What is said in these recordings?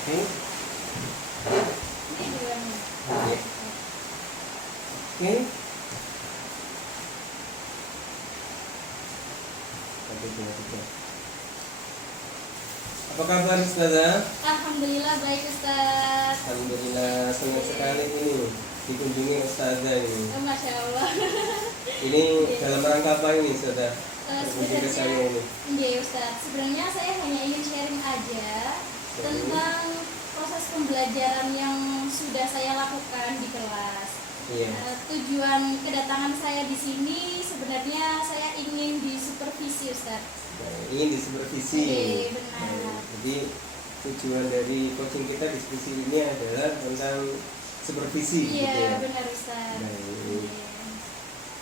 Oke. Ini juga nih. Oke. Oke. Satu, dua, tiga. Apa kabar Ustazah? Alhamdulillah baik Ustaz. Alhamdulillah, senang sekali ini dikunjungi Ustazah ini. Masya Allah. Ini dalam rangka apa ini Ustazah? Berkunjung ke saya Sebenarnya, ini. iya Ustaz. Sebenarnya saya hanya ingin sharing aja tentang proses pembelajaran yang sudah saya lakukan di kelas. Iya. Tujuan kedatangan saya di sini sebenarnya saya ingin disupervisi Ustaz. Nah, ingin disupervisi. Iya, benar. Nah, jadi tujuan dari coaching kita diskusi ini adalah tentang supervisi. Iya, gitu ya. benar Ustaz. Nah, Iya.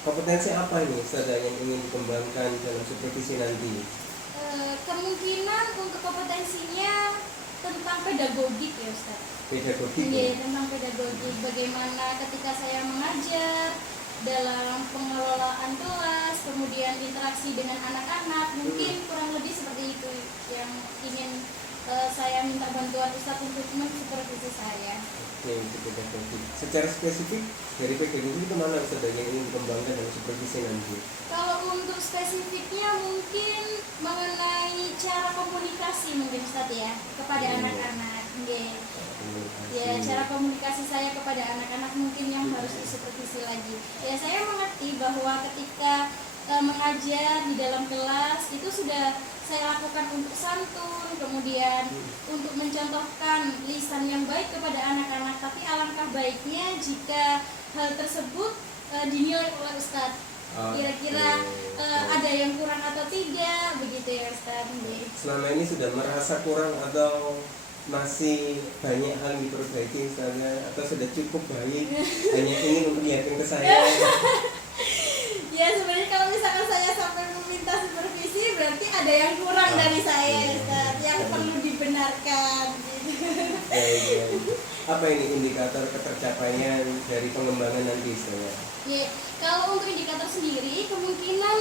kompetensi apa ini Ustazah yang ingin dikembangkan dalam supervisi nanti? Kemungkinan untuk kompetensinya tentang pedagogik ya Ustaz. Pedagogik. Iya, tentang pedagogik. Bagaimana ketika saya mengajar dalam pengelolaan kelas, kemudian interaksi dengan anak-anak, mungkin kurang lebih seperti itu yang ingin saya minta bantuan Ustaz untuk mensupervisi saya. Oke, untuk pedagogik. Secara spesifik dari pedagogik itu mana Ustazah yang ingin dikembangkan dalam supervisi nanti? Kalau untuk spesifiknya mungkin mengenai cara komunikasi mungkin Ustaz ya kepada anak-anak. Iya. Ya, cara komunikasi saya kepada anak-anak mungkin yang harus disupervisi lagi. Ya, saya mengerti bahwa ketika mengajar di dalam kelas itu sudah saya lakukan untuk santun, kemudian untuk mencontohkan lisan yang baik kepada anak-anak. Tapi alangkah baiknya jika hal tersebut dinilai oleh Ustadz. Kira-kira ada yang kurang atau tidak, begitu ya Ustadz. Selama ini sudah merasa kurang atau masih banyak hal yang diperbaiki Ustazah, atau sudah cukup baik hanya ingin memperlihatkan ke saya? Ya sebenarnya kalau misalkan saya sampai meminta supervisi berarti ada yang kurang dari saya Ustaz, yang perlu dibenarkan gitu. Apa ini indikator ketercapaian dari pengembangan nanti Ustazah? Ya, kalau untuk indikator sendiri kemungkinan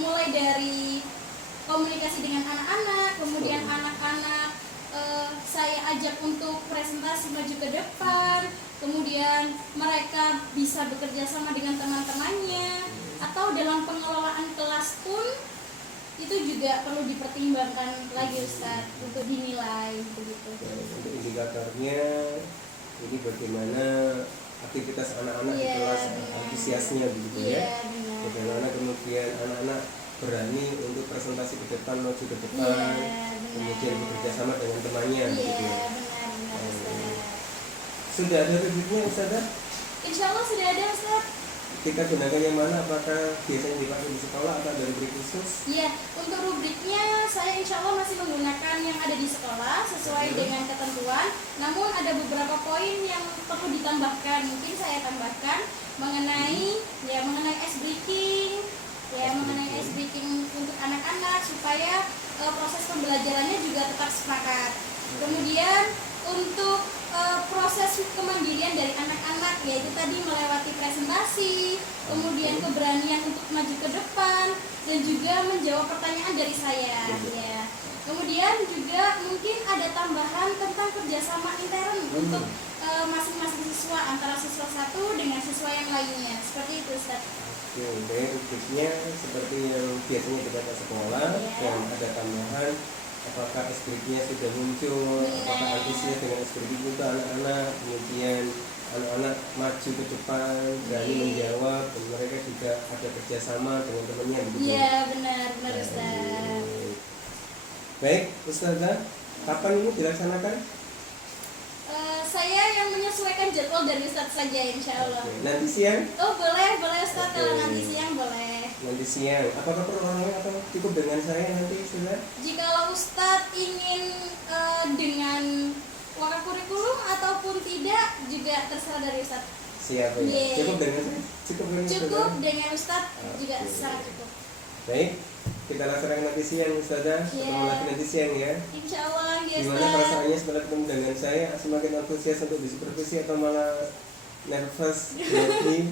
mulai dari komunikasi dengan anak-anak, kemudian anak-anak saya ajak untuk presentasi maju ke depan, kemudian mereka bisa bekerja sama dengan teman-temannya, atau dalam pengelolaan kelas pun itu juga perlu dipertimbangkan lagi Ustaz untuk dinilai begitu. Untuk indikatornya ini bagaimana aktivitas anak-anak di Iya, kelas, benar. antusiasnya begitu ya. Iya, benar. Bagaimana kemudian anak-anak berani untuk presentasi ke depan, maju ke depan, Iya, kemudian benar. bekerja sama dengan temannya Iya, begitu ya. benar Ustaz. Sudah ada rubriknya Ustazah? Insya Allah sudah ada Ustaz. Kita gunakan yang mana? Apakah biasanya dipakai di sekolah atau ada rubrik khusus? Iya, untuk rubriknya saya insya Allah masih menggunakan yang ada di sekolah sesuai dengan ketentuan. Namun ada beberapa poin yang perlu ditambahkan. Mungkin saya tambahkan mengenai ice breaking, mengenai ice breaking untuk anak-anak supaya proses pembelajarannya juga tetap semangat. Kemudian untuk proses kemandirian dari anak-anak, yaitu tadi melewati presentasi, kemudian keberanian untuk maju ke depan, dan juga menjawab pertanyaan dari saya. Ya. Kemudian juga mungkin ada tambahan tentang kerjasama intern untuk masing-masing siswa, antara siswa satu dengan siswa yang lainnya. Seperti itu Ustaz. Oke, dari rubriknya seperti yang biasanya kita ke sekolah, dan ada tambahan apakah SPG-nya sudah muncul, apakah antusias dengan SPG itu anak-anak, kemudian anak-anak maju ke depan, berani menjawab, dan mereka juga ada kerjasama dengan temannya begitu. Iya, benar Ustaz. Baik, Ustazah, kapan ini dilaksanakan? Saya yang menyesuaikan jadwal dari Ustaz saja insya Allah. Nanti siang? Oh boleh Ustaz, kalau nanti siang boleh. Nanti siang, apakah perlu orang lain atau cukup dengan saya nanti Ustazah? Jikalau Ustadz ingin dengan wakil kurikulum ataupun tidak juga terserah dari Ustadz. Siapa ya? Yeah. Cukup dengan saya? Cukup dengan Ustadz juga Oke. sangat cukup. Baik, kita laksanakan nanti siang Ustazah. Ketemu lagi nanti siang ya. Insya Allah ya Gimana Ustadz. perasaannya setelah ketemu dengan saya? Semakin antusias untuk disupervisi atau malah nervous? Grogi?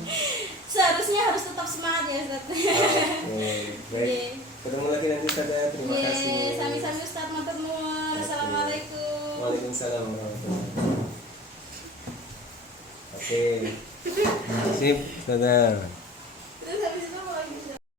Seharusnya harus tetap semangat ya Ustadz. Baik, Yeah. ketemu lagi nanti Ustazah. Terima kasih. Sami-sami Ustadz, matur nuwun. Assalamualaikum. Waalaikumsalam warahmatullahi wabarakatuh. Oke. Sip, Ustazah.